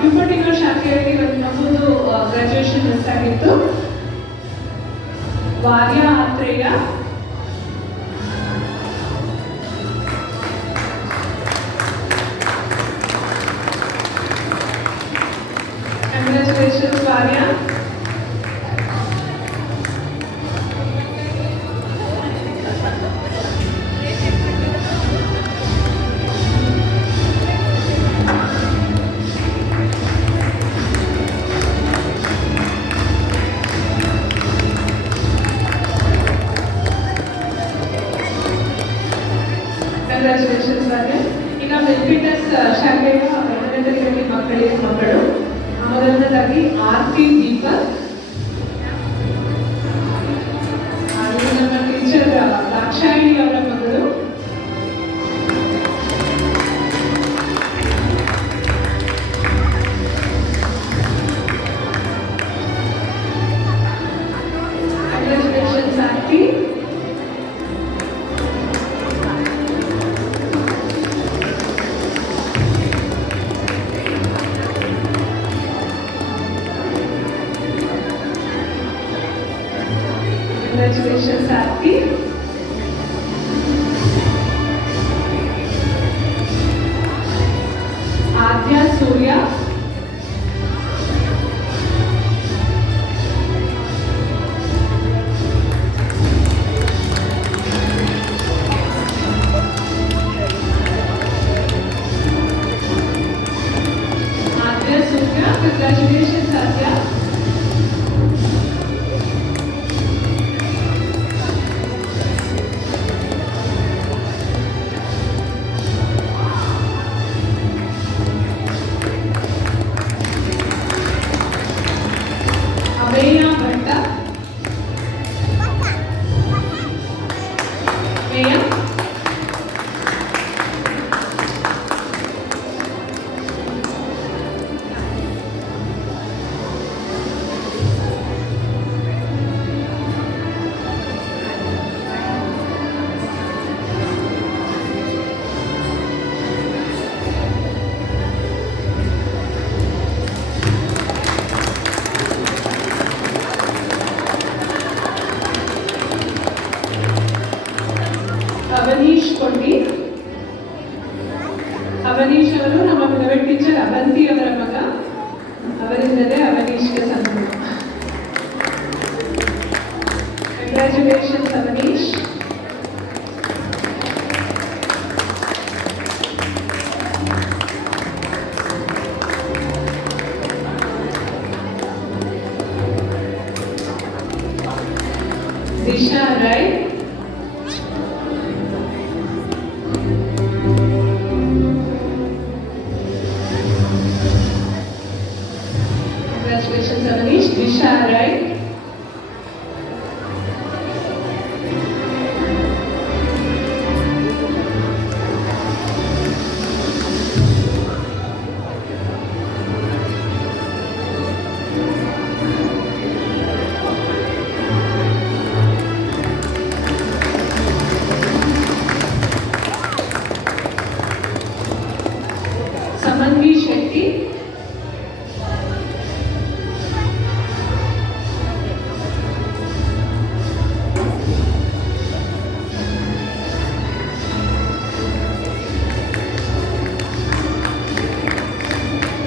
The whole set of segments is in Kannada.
ಪ್ಯೂಪರ್ಟಿನೋ ಶಾಖೆಯಲ್ಲಿ ಒಂದು ಮಗುದು ಗ್ರಾಜುಯೇಷನ್ ಮಿಸ್ ಆಗಿತ್ತು. ವಾರ್ಯ ಆತ್ರೇಯ, ಕಂಗ್ರ್ಯಾಚುಲೇಷನ್ಸ್ ವಾರ್ಯ. ಕಂಗ್ರ್ಯಾಚುಲೇಷನ್ಸ್ ವಾರ್ಯ. ಈಗ ಮೆಲ್ಪಿಟಸ್ ಶಾಖೆಯ ಎರಡನೇ ತರಗತಿ ಮಕ್ಕಳು ಮೊದಲನೇದಾಗಿ ಆರ್ತಿ ದೀಪಕ್, ಹಾಗೆ ನಮ್ಮ ಟೀಚರ್ ದಾಕ್ಷಾಯಿಣಿ ಅವರ ಮಗಳು. ಕಂಗ್ರ್ಯಾಚುಲೇಷನ್ಸ್ ಆರ್ತಿ. Congratulations, Aarti. Adya Surya. Adya Surya, congratulations, Adya. ಅಭಯ ಭಟ್ಟ, ಮೇಯ. ಅವನೀಶ್ ಕೊಂಡಿ. ಅವನೀಶ್ ಅವರು ನಮ್ಮ ಪ್ರೈವೇಟ್ ಟೀಚರ್ ಅವಂತಿ ಅವರ ಮಗ, ಅವರಿಂದಲೇ ಅವನೀಶ್ಗೆ ಸನ್ಮಾನ. Congratulations Avanish. Disha Rai. Congratulations, Avanish. Disha Rai. Samanvi Shetty.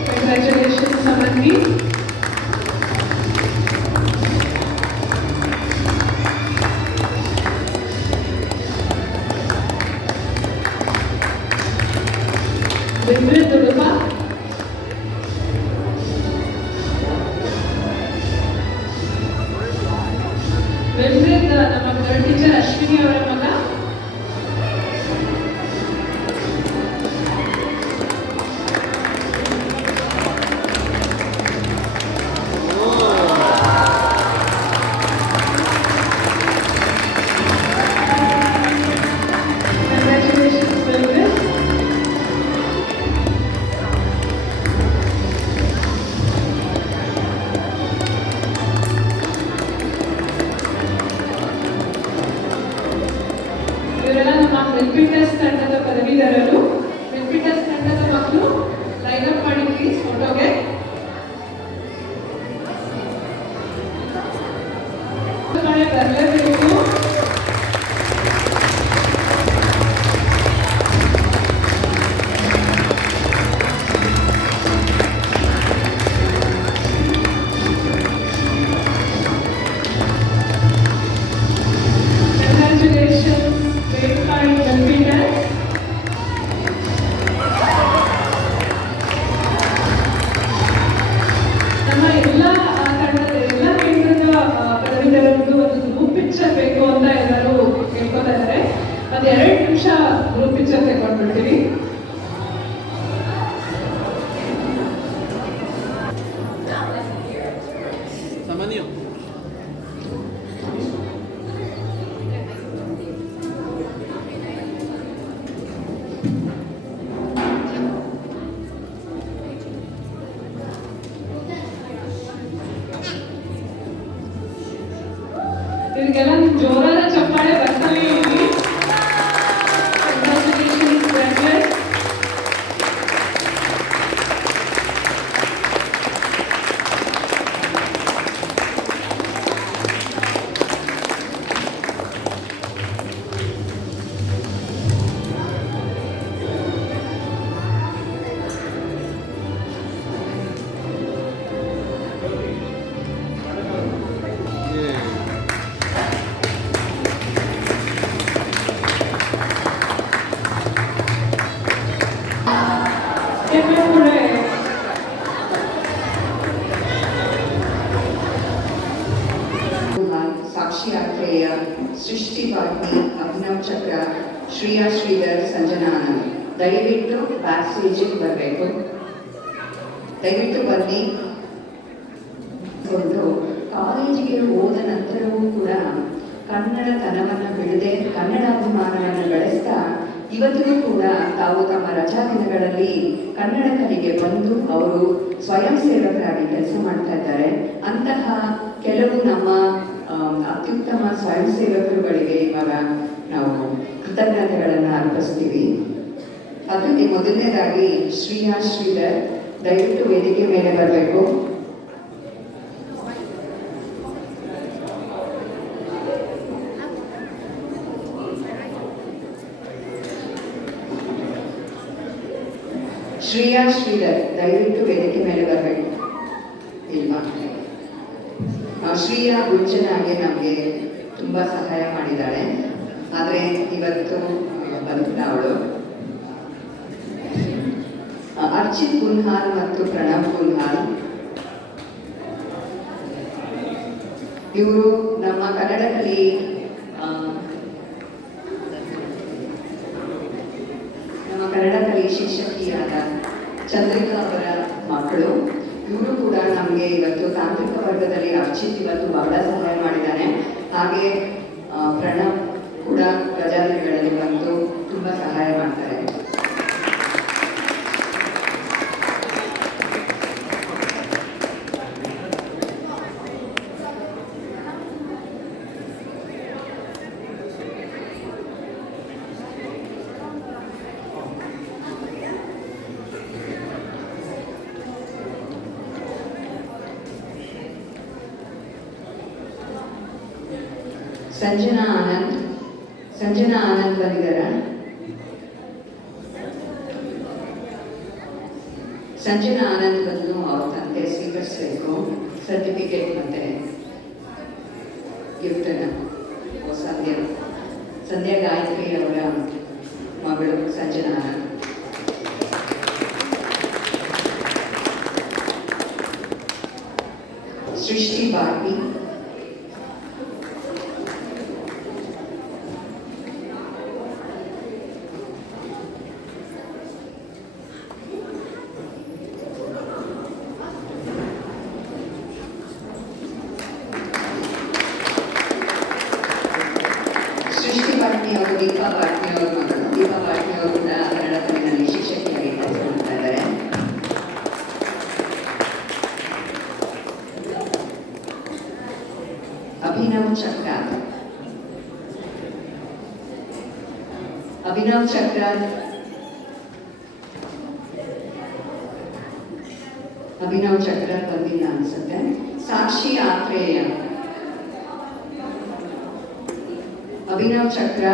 Congratulations, Samanvi. Vimrit Duluva. Vimrit ನಮ್ಮ ಟೀಚರ್ ಅಶ್ವಿನಿ ಅವರ ಮಗ. ಕೇಳ್ಕೊಳ್ತೀವಿ. ಇದಕ್ಕೆಲ್ಲ ಜೋರಾದ ಚಪ್ಪಾಳೆ ಬರ್ತವೆ ಇಲ್ಲಿ. Congratulations, graduates. ಸಾಕ್ಷಿ ಆತ್ರೇಯ, ಸೃಷ್ಟಿ ವಾಗ್ಮಿ, ಅಭಿನವ್ ಚಕ್ರ, ಶ್ರೀಯಾ ಶ್ರೀಧರ್, ಸಂಜನಾ ಆನಂದ್ ದಯವಿಟ್ಟು ಬ್ಯಾಕ್ ಸ್ಟೇಜಿಗೆ ಬರಬೇಕು. ದಯವಿಟ್ಟು ಬನ್ನಿ. ಕಾಲೇಜಿಗೆ ಹೋದ ನಂತರವೂ ಕೂಡ ಕನ್ನಡತನವನ್ನು ಬಿಡದೆ ಕನ್ನಡಾಭಿಮಾನವನ್ನು ಬೆಳೆಸ್ತಾ ಇವತ್ತಿಗೂ ಕೂಡ ತಾವು ತಮ್ಮ ರಜಾ ದಿನಗಳಲ್ಲಿ ಕನ್ನಡ ಕಲಿಗೆ ಬಂದು ಅವರು ಸ್ವಯಂ ಸೇವಕರಾಗಿ ಕೆಲಸ ಮಾಡ್ತಾ ಇದ್ದಾರೆ. ಅಂತಹ ಕೆಲವು ನಮ್ಮ ಅತ್ಯುತ್ತಮ ಸ್ವಯಂ ಸೇವಕರುಗಳಿಗೆ ಇವಾಗ ನಾವು ಕೃತಜ್ಞತೆಗಳನ್ನು ಅರ್ಪಿಸ್ತೀವಿ. ಅದಕ್ಕೆ ಮೊದಲನೇದಾಗಿ ಶ್ರೀಯಾ ಶ್ರೀಧರ್ ದಯವಿಟ್ಟು ವೇದಿಕೆ ಮೇಲೆ ಬರಬೇಕು. ಶ್ರೀಯಾ ಶ್ರೀಧರ್ ದಯವಿಟ್ಟು ವೇದಿಕೆ ಮೇಲೆ ಬರಬೇಕು. ಇಲ್ವಾ? ಶ್ರೀಯಾ ಗುಂಜನಾಗೆ ನಮಗೆ ತುಂಬ ಸಹಾಯ ಮಾಡಿದ್ದಾಳೆ, ಆದರೆ ಇವತ್ತು ಬಂದಿಲ್ಲ ಅವಳು. ಅರ್ಚಿತ್ ಕುನ್ಹಾಲ್ ಮತ್ತು ಪ್ರಣವ್ ಕುನ್ಹಾಲ್ ಇವರು ನಮ್ಮ ಕನ್ನಡ ಕಲಿ ಶಿಕ್ಷಕಿಯಾದ ಚಂದ್ರಿಕಾ ಅವರ ಮಕ್ಕಳು. ಇವರು ಕೂಡ ನಮಗೆ ಇವತ್ತು ತಾಂತ್ರಿಕ ವರ್ಗದಲ್ಲಿ ಅರ್ಚಿತ್ ಇವತ್ತು ಬಹಳ ಸಹಾಯ ಮಾಡಿದ್ದಾನೆ. ಹಾಗೆ ಪ್ರಣವ್ ಕೂಡ ರಜಾದಿನಗಳಲ್ಲಿ ಬಂದು ತುಂಬ ಸಹಾಯ ಮಾಡ್ತಾರೆ. ಸಂಜನಾ ಆನಂದ್ ಬಂದಿದ್ದಾರ? ಸಂಜನಾ ಆನಂದ್ ಬಂದು ಅವ್ರ ತಂದೆ ಸ್ವೀಕರಿಸಬೇಕು ಸರ್ಟಿಫಿಕೇಟ್ ಮತ್ತೆ ಗಿಫ್ಟನ್ನು. ಸಂಧ್ಯಾ ಗಾಯತ್ರಿ ಅವರ ಮಗಳು ಸಂಜನಾ ಆನಂದ್. ಸೃಷ್ಟಿ ಬಾಗಿ, ಅವರು ದೀಪಾ ಪಾಟ್ನಿ ಅವರ ಮಗಳು. ದೀಪಾ ಪಾಟ್ನಿ ಅವರು ಕೂಡ ಕನ್ನಡ ಕಲಿನಲ್ಲಿ ಶಿಕ್ಷಕಿಯಾಗಿ ಕೆಲಸ ಮಾಡ್ತಾ ಇದ್ದಾರೆ. ಅಭಿನವ್ ಚಕ್ರ ಬಂದಿಲ್ಲ ಅನ್ಸುತ್ತೆ. ಸಾಕ್ಷಿ ಆತ್ರೇಯ, ಅಭಿನವ್ ಚಕ್ರ,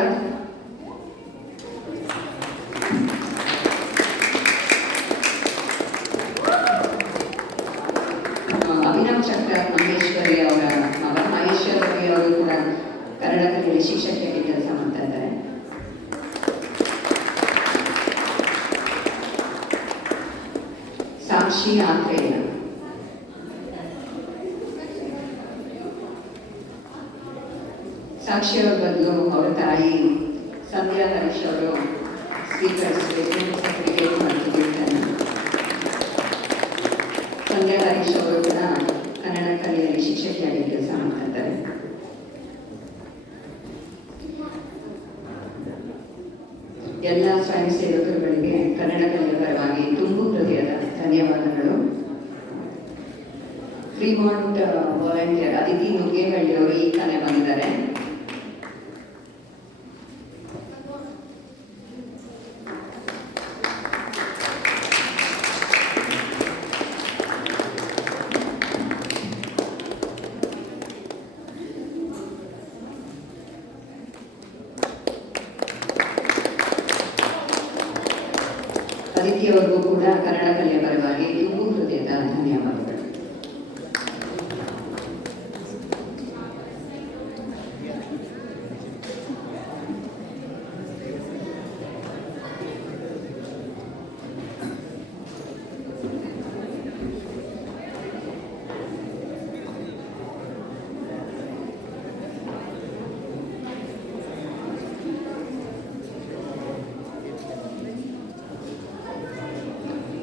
ಮಹೇಶ್ವರಿ ಅವರ ಮಗ. ಮಹೇಶ್ವರಿ ಅವರು ಕೂಡ ಕನ್ನಡ ಕಲಿಯಲ್ಲಿ ಶಿಕ್ಷಕಿಯಾಗಿ ಕೆಲಸ ಮಾಡ್ತಾ ಇದ್ದಾರೆ. ಸಾಕ್ಷಿ ಆತ್ರೇಯ, ಸಾಕ್ಷಿ ಅವರ ಬದಲು ಅವರ ತಾಯಿ ಸಂಧ್ಯಾ ಹರೀಶ್ ಅವರು ಸ್ವೀಕರಿಸಿ ಕಾರ್ಯದರ್ಶಿಯಾಗಿ ಕೆಲಸ ಮಾಡ್ತಾ ಇದ್ದಾರೆ. ಎಲ್ಲ ಸ್ವಯಂ ಸೇವಕರುಗಳಿಗೆ ಕನ್ನಡ ಕಲಿಯ ಪರವಾಗಿ ತುಂಬು ಹೃದಯದ ಧನ್ಯವಾದಗಳು. ಫ್ರೀಮಾಂಟ್ ವಾಲಂಟಿಯರ್ ಅದಿತಿ ನುಗ್ಗೇಹಳ್ಳಿ ಅವರು ಈ ತಾನೇ ಬಂದಿದ್ದಾರೆ. ಅದಿತಿಯವರಿಗೂ ಕೂಡ ಕನ್ನಡ ಕಲಿಯ ಪರವಾಗಿ ತುಂಬು ಹೃದಯದ ಧನ್ಯವಾದಗಳು.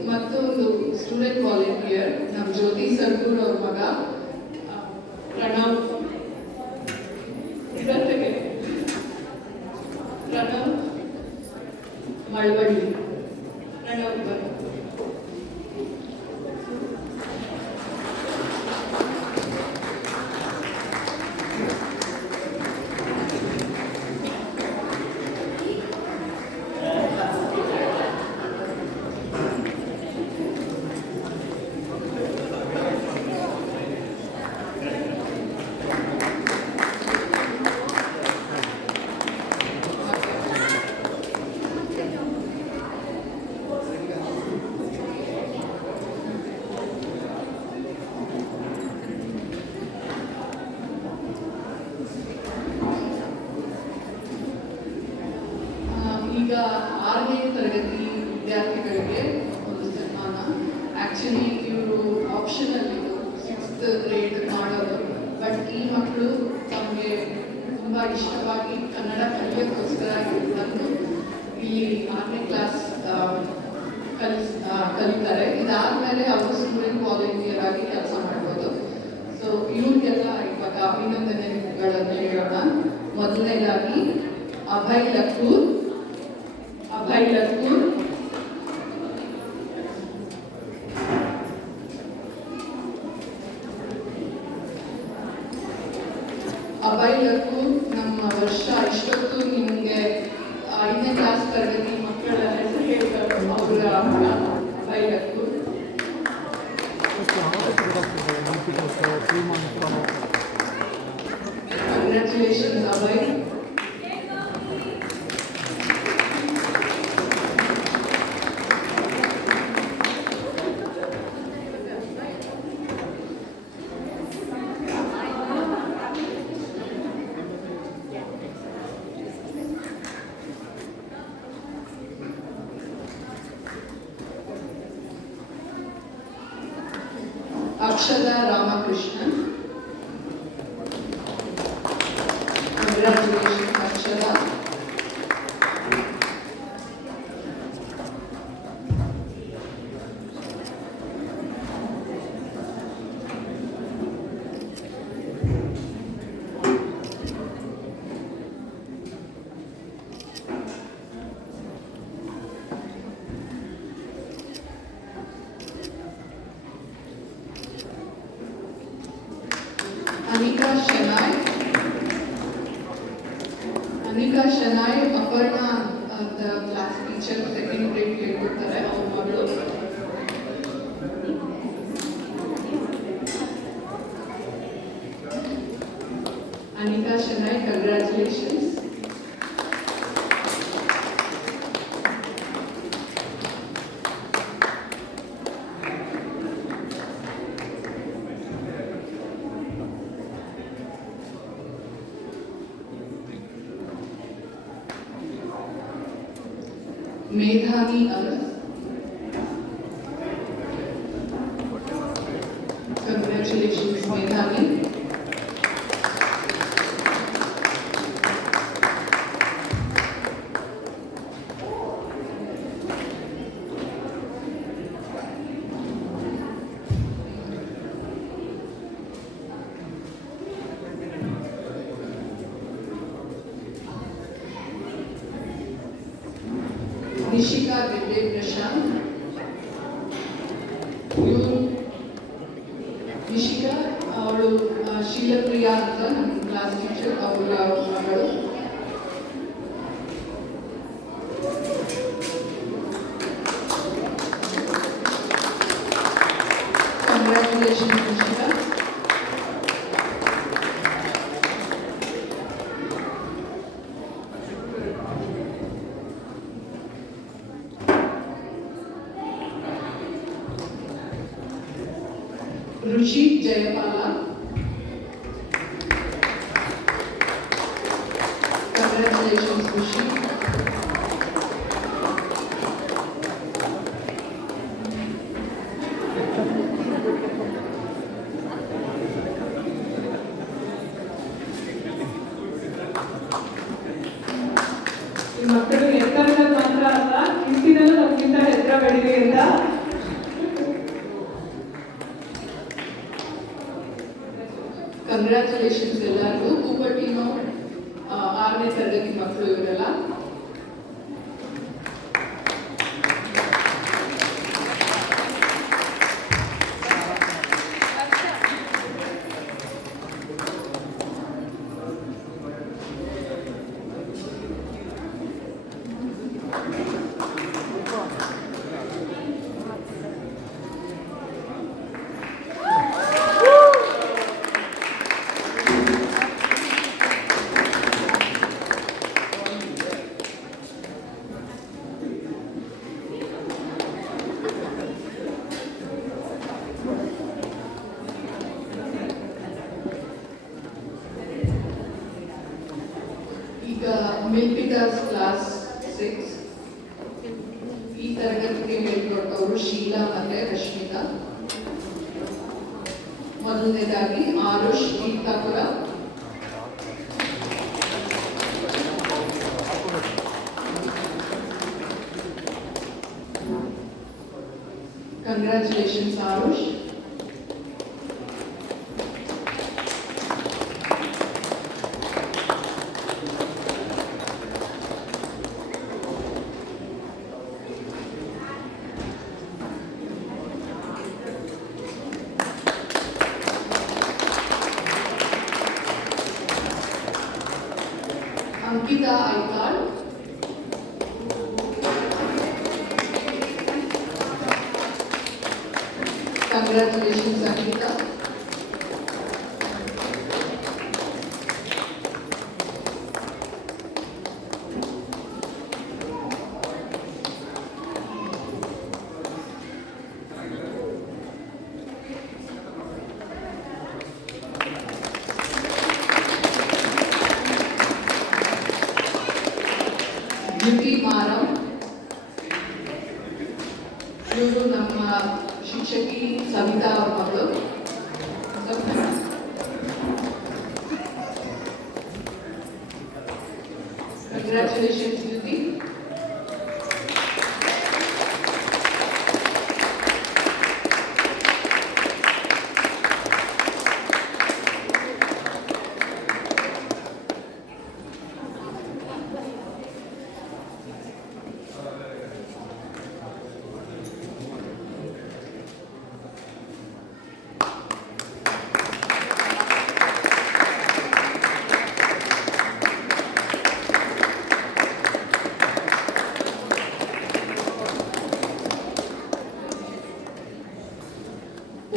ಮತ್ತೊಂದು ಸ್ಟೂಡೆಂಟ್ ವಾಲಂಟಿಯರ್ ನಮ್ಮ ಜ್ಯೋತಿ ಸರ್ಗೂರ್ ಅವ್ರ ಮಗ ಪ್ರಣವ್ ಮಳವಳ್ಳಿ. ಪ್ರಣವ್ ಈಗ 6ನೇ ತರಗತಿ ವಿದ್ಯಾರ್ಥಿಗಳಿಗೆ ಒಂದು ಸನ್ಮಾನ. ಆ್ಯಕ್ಚುಲಿ ಇವರು ಆಪ್ಷನಲ್ ಇದು 6th ಗ್ರೇಡ್ ಮಾಡೋದು. ಬಟ್ ಈ ಮಕ್ಕಳು ತಮಗೆ ತುಂಬ ಇಷ್ಟವಾಗಿ ಕನ್ನಡ ಕಲಿಯೋಕ್ಕೋಸ್ಕರ ಬಂದು ಇಲ್ಲಿ 6ನೇ ಕ್ಲಾಸ್ ಕಲಿತಾರೆ. ಇದಾದಮೇಲೆ ಅವರು ಸ್ಟೂಡೆಂಟ್ ವಾಲಂಟಿಯರ್ ಆಗಿ ಕೆಲಸ ಮಾಡ್ಬೋದು. ಸೊ ಇವ್ರಿಗೆಲ್ಲ ಇವಾಗ ಅಭಿನಂದನೆಗಳನ್ನು ಹೇಳೋಣ. ಮೊದಲನೇದಾಗಿ ಅಭಯ್ ಲಕ್ಕೂರ್. ಅಭಯ್ ಲಕ್ಕೂರ್ ನಮ್ಮ ವರ್ಷ ಇಷ್ಟೊತ್ತು ನಿಮಗೆ 5ನೇ ಕ್ಲಾಸ್ ತರಗತಿ ಮಕ್ಕಳ ಹೆಸರು ಹೇಳ್ತಾರೆ. ಅವರ ಅಭಯ್ ಲಕ್ಕೂರ್. ಕಂಗ್ರ್ಯಾಚುಲೇಷನ್ಸ್ ಅಭಯ್. ಅಕ್ಷದ ರಾಮಕೃಷ್ಣನ್. ಕಂಗ್ರ್ಯಾಚುಲೇಷನ್ ಅಕ್ಷದ. ಅನಿಕಾ ಶನಾಯ್ ಅಪರ್ಣ ಅಂತ ಕ್ಲಾಸ್ ಟೀಚರ್ 2nd ಗ್ರೇಡ್ ಹೇಳ್ಕೊಡ್ತಾರೆ. ಅವ್ರ ಮಗಳು. ಅನಿಕಾ ಶನಾಯ್, ಕಂಗ್ರ್ಯಾಚುಲೇಷನ್ಸ್. ಮೇಧಾವಿ ಅರಸ್. ಕಂಗ್ರ್ಯಾಚುಲೇಷನ್ಸ್ ಮೇಧಾವಿ. ರಿಷಿಕಾ ಗೆಡ್ಡೆ ಪ್ರಶಾಂತ್. ಇವರು ರಿಷಿಕಾ ಅವಳು ಶೀಲಪ್ರಿಯಾ ಅಂತ ನಮ್ಮ ಕ್ಲಾಸ್ ಟೀಚರ್, ಅವರ ಮಗಳು. ಕಂಗ್ರ್ಯಾಚುಲೇಷನ್ ರಿಷಿಕಾ. ऋषि जयपाला. Congratulations, Rishi. ಈ ಮಕ್ಕಳು ಎತ್ತರದ ಮಾತ್ರ ಅಲ್ಲ, ಇಂತಿನಲ್ಲೂ ನಮಗಿಂತ ಎತ್ತರ ಬೆಳೀಲಿ ಅಂತ. ಕಂಗ್ರ್ಯಾಚುಲೇಷನ್ಸ್ ಎಲ್ಲರಿಗೂ. ಕೂಪಟ್ಟಿನೋ 6ನೇ ತರಗತಿ ಮಕ್ಕಳು ಇವರೆಲ್ಲ. ಈಗ ಮಿಲ್ಪಿಟಾಸ್ ಕ್ಲಾಸ್ 6 ಈ ತರಗತಿಗೆ ಹೇಳ್ಕೊಟ್ಟವರು ಶೀಲಾ ಮತ್ತೆ ರಶ್ಮಿತಾ. ಮೊದಲನೇದಾಗಿ Aarush Geetapura. Congratulations Aarush. Ankita Aikal. Congratulations, Ankita. Beauty Maram. ಇವರು ನಮ್ಮ ಶಿಕ್ಷಕಿ ಸವಿತಾ ಅವ್ರ ಮಗಳು. Congratulations Beauty.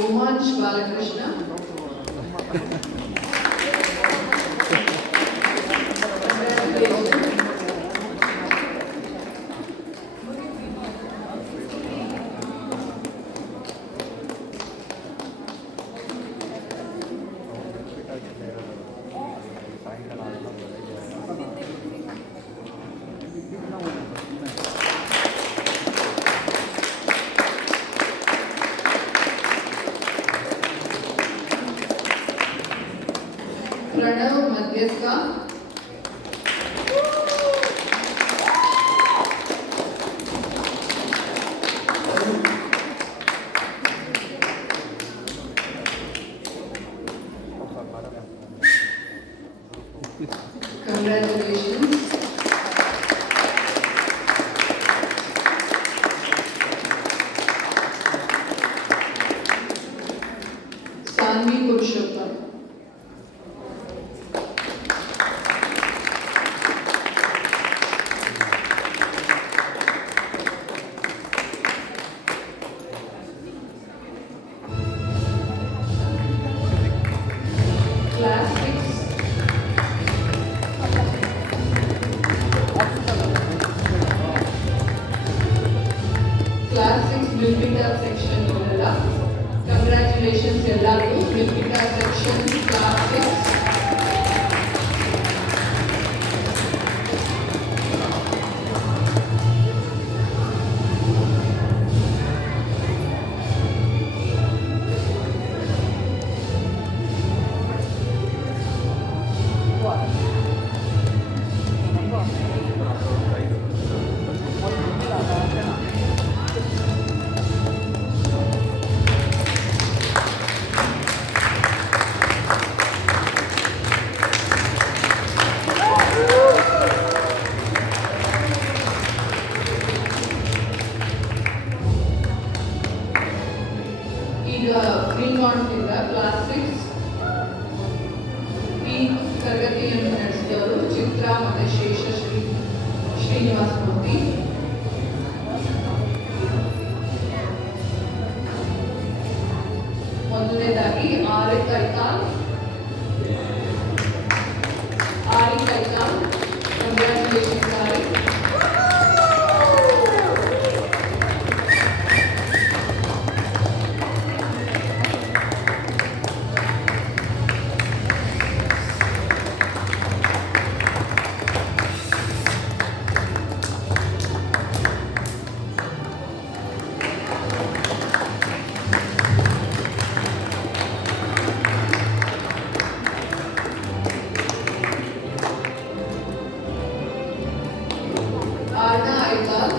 Omansh Balakrishna. Milpitas section ಇರಲ್ಲ. ಕಂಗ್ರ್ಯಾಚುಲೇಷನ್ಸ್ ಎಲ್ಲರಿಗೂ. Milpitas section class 6. ಈಗ ಗ್ರೀನ್ಮಾಂಟ್ನಿಂದ ಕ್ಲಾಸ್ 6 ಈ ತರಗತಿಯನ್ನು ನಡೆಸಿದವರು ಚಿತ್ರ ಮತ್ತು ಶ್ರೀನಿವಾಸ ಮೂರ್ತಿ. ಮೊದಲನೇದಾಗಿ Aari Kaithal. Congratulations Aari. Arna Aikal.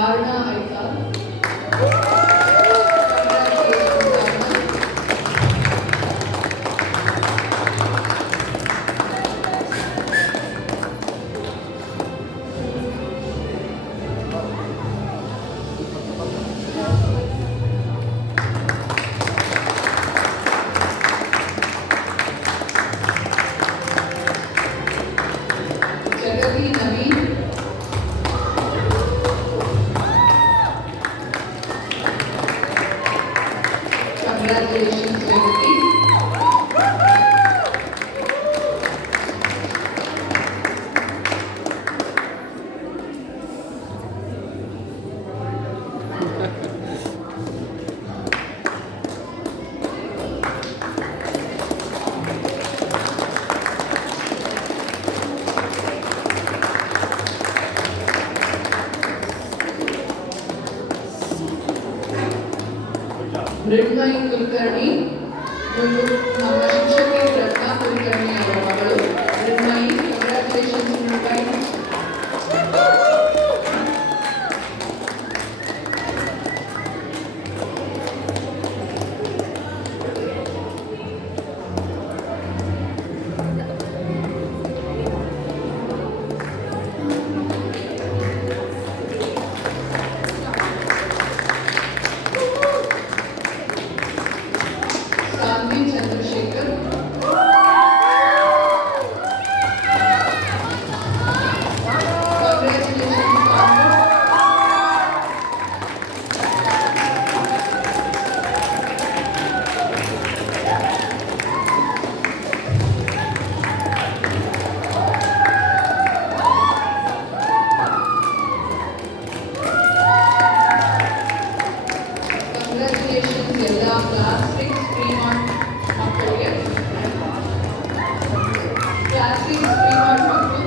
Arna Aikal. Jagati Naveen. Congratulations, Jagati. Mrunmayi Kulkarni. ಇವರು ನಮ್ಮ ಶಿಕ್ಷಕಿ ರತ್ನಾ ಕುಲಕರ್ಣಿ ಅವರ ಮಗಳು. Mrunmayi, congratulations Mrunmayi. Saanvi Chandrashekar. Congratulations, Saanvi. Congratulations ಎಲ್ಲ ಕ್ಲಾಸ್ 6 ಫ್ರೀಮಾಂಟ್ ಮಕ್ಕಳಿಗೆ. ಕ್ಲಾಸ್ 6 ಫ್ರೀಮಾಂಟ್ ಮಕ್ಕಳು